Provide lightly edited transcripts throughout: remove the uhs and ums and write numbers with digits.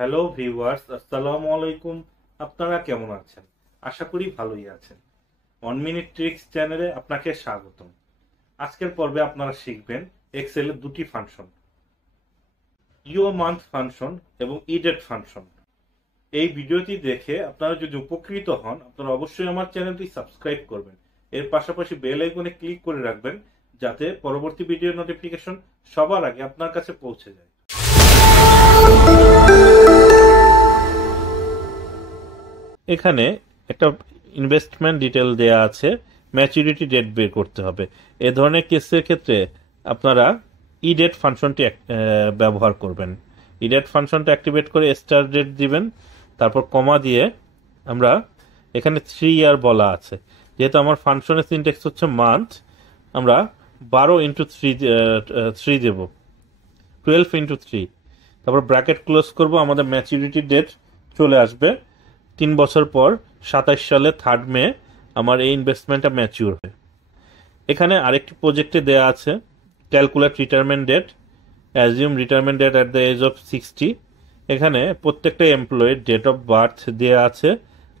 Hello viewers, আসসালামু আলাইকুম। আপনারা কেমন আছেন? আশা করি ভালোই আছেন। 1 মিনিট ট্রিক্স চ্যানেলে আপনাকে স্বাগতম। আজকের পর্বে আপনারা শিখবেন এক্সেলের দুটি ফাংশন, ইও মান্থ ফাংশন এবং ইডেট ফাংশন। এই ভিডিওটি দেখে আপনারা যদি উপকৃত হন, আপনারা অবশ্যই আমার চ্যানেলটি সাবস্ক্রাইব করবেন। এর পাশাপাশি বেল আইকনে ক্লিক করে রাখবেন, যাতে পরবর্তী ভিডিও নোটিফিকেশন সবার আগে আপনার কাছে পৌঁছে যায়। এখানে একটা ইনভেস্টমেন্ট ডিটেল দেয়া আছে, ম্যাচুরিটি ডেট বের করতে হবে। এ ধরনের কেসের ক্ষেত্রে আপনারা ইডেট ফাংশনটি ব্যবহার করবেন। ইডেট ফাংশনটা অ্যাক্টিভেট করে স্টার ডেট দিবেন, তারপর কমা দিয়ে আমরা এখানে 3 ইয়ার বলা আছে, যেহেতু আমার ফাংশনের সিনট্যাক্স হচ্ছে মান্থ, আমরা 12x3 দেব, 12x3। তারপর ব্র্যাকেট ক্লোজ করব, আমাদের ম্যাচুরিটি ডেট চলে আসবে 3 বছর পর 27 সালে 3 মে আমার এই ইনভেস্টমেন্টটা ম্যাচিউর হয়। এখানে আরেকটি প্রজেক্টে দেয়া আছে calculate retirement date, assume retirement date at the age of 60। এখানে প্রত্যেকটা এমপ্লয়ের ডেট অফ বার্থ দেয়া আছে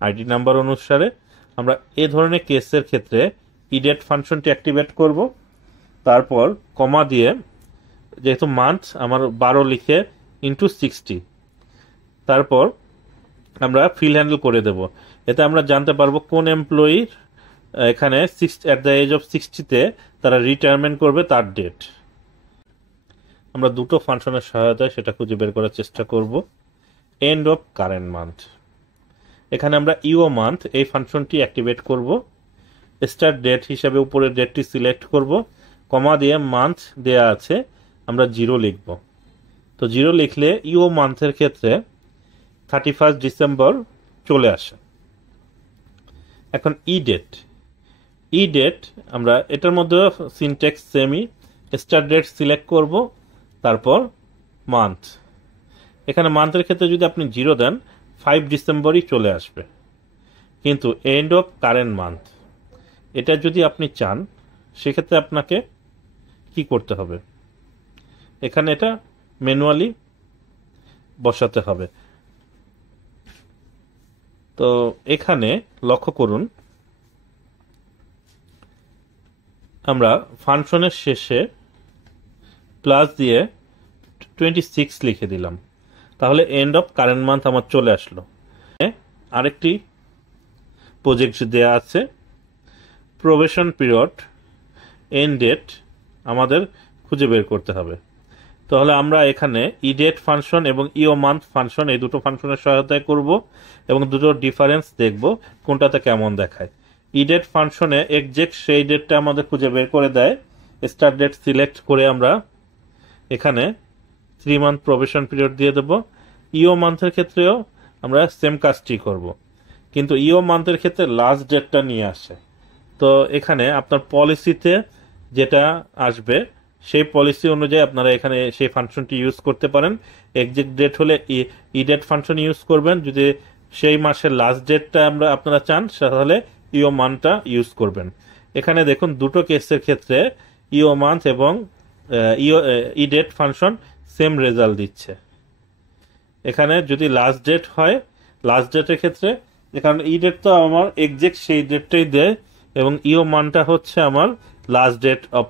আইডি নাম্বার অনুসারে। আমরা এ ধরনের কেসের ক্ষেত্রে ইডেট ফাংশনটি অ্যাক্টিভেট করব, তারপর কমা দিয়ে যেহেতু মান্থ আমার 12 লিখে ইন্টু 60, তারপর আমরা ফিল হ্যান্ডেল করে দেব। এতে আমরা জানতে পারবো কোন এমপ্লয়ির এখানে অ্যাট দ্য এজ অফ 60-তে তারা রিটায়ারমেন্ট করবে, তার ডেট। আমরা দুটো ফাংশনের সহায়তায় সেটা খুঁজে বের করার চেষ্টা করব। এন্ড অফ কারেন্ট মান্থ, এখানে আমরা ইও মান্থ এই ফাংশনটি অ্যাক্টিভেট করব। স্টার্ট ডেট হিসাবে উপরের ডেটটি সিলেক্ট করব, কমা দিয়ে মান্থ দেয়া আছে, আমরা 0 লিখব। তো 0 লিখলে ইও মান্থের ক্ষেত্রে 31 ডিসেম্বর চলে আসে। এখন ই ডেট আমরা এটার মধ্যে syntax semi, start date select করব, তারপর মান্থ। এখানে মান্থের ক্ষেত্রে যদি আপনি 0 দেন 5 ডিসেম্বরই চলে আসবে। কিন্তু এন্ড অফ কারেন্ট মান্থ এটা যদি আপনি চান, সেক্ষেত্রে আপনাকে কি করতে হবে, এখানে এটা ম্যানুয়ালি বসাতে হবে। তো এখানে লক্ষ্য করুন, আমরা ফাংশনের শেষে প্লাস দিয়ে 26 লিখে দিলাম, তাহলে এন্ড অফ কারেন্ট মান্থ আমার চলে আসলো। আরেকটি প্রজেক্ট দেয়া আছে, প্রবেশন পিরিয়ড এন্ড ডেট আমাদের খুঁজে বের করতে হবে। তাহলে আমরা এখানে ইডেট ফাংশন এবং ইও মান্থ ফাংশন এই দুটো ফাংশনের সহায়তায় করব এবং দুটো ডিফারেন্স দেখব কোনটাতে কেমন দেখায়। ইডেট ফাংশনে এক্সাক্ট সেই ডেটটা আমাদের খুঁজে বের করে দেয়। স্টার্ট ডেট সিলেক্ট করে আমরা এখানে 3 মান্থ প্রবেশন পিরিয়ড দিয়ে দেব। ইও মান্থের ক্ষেত্রেও আমরা সেম কাজটি করব, কিন্তু ইও মান্থের ক্ষেত্রে লাস্ট ডেটটা নিয়ে আসে। তো এখানে আপনার পলিসিতে যেটা আসবে সেই পলিসি অনুযায়ী আপনারা এখানে সেই ফাংশনটি ইউজ করতে পারেন। এক্সাক্ট ডেট হলে ইডেট ফাংশন ইউজ করবেন, যদি সেই মাসের লাস্ট ডেটটা আপনারা চান তাহলে ইও মান্থটা ইউজ করবেন। এখানে দেখুন দুটো কেসের ক্ষেত্রে ইও মান্থ এবং ইডেট ফাংশন সেম রেজাল্ট দিচ্ছে। এখানে যদি লাস্ট ডেট হয়, লাস্ট ডেটের ক্ষেত্রে এখানে ইডেট তো আমার এক্সাক্ট সেই ডেটটাই দেয় এবং ইও মানটা হচ্ছে আমার লাস্ট ডেট অফ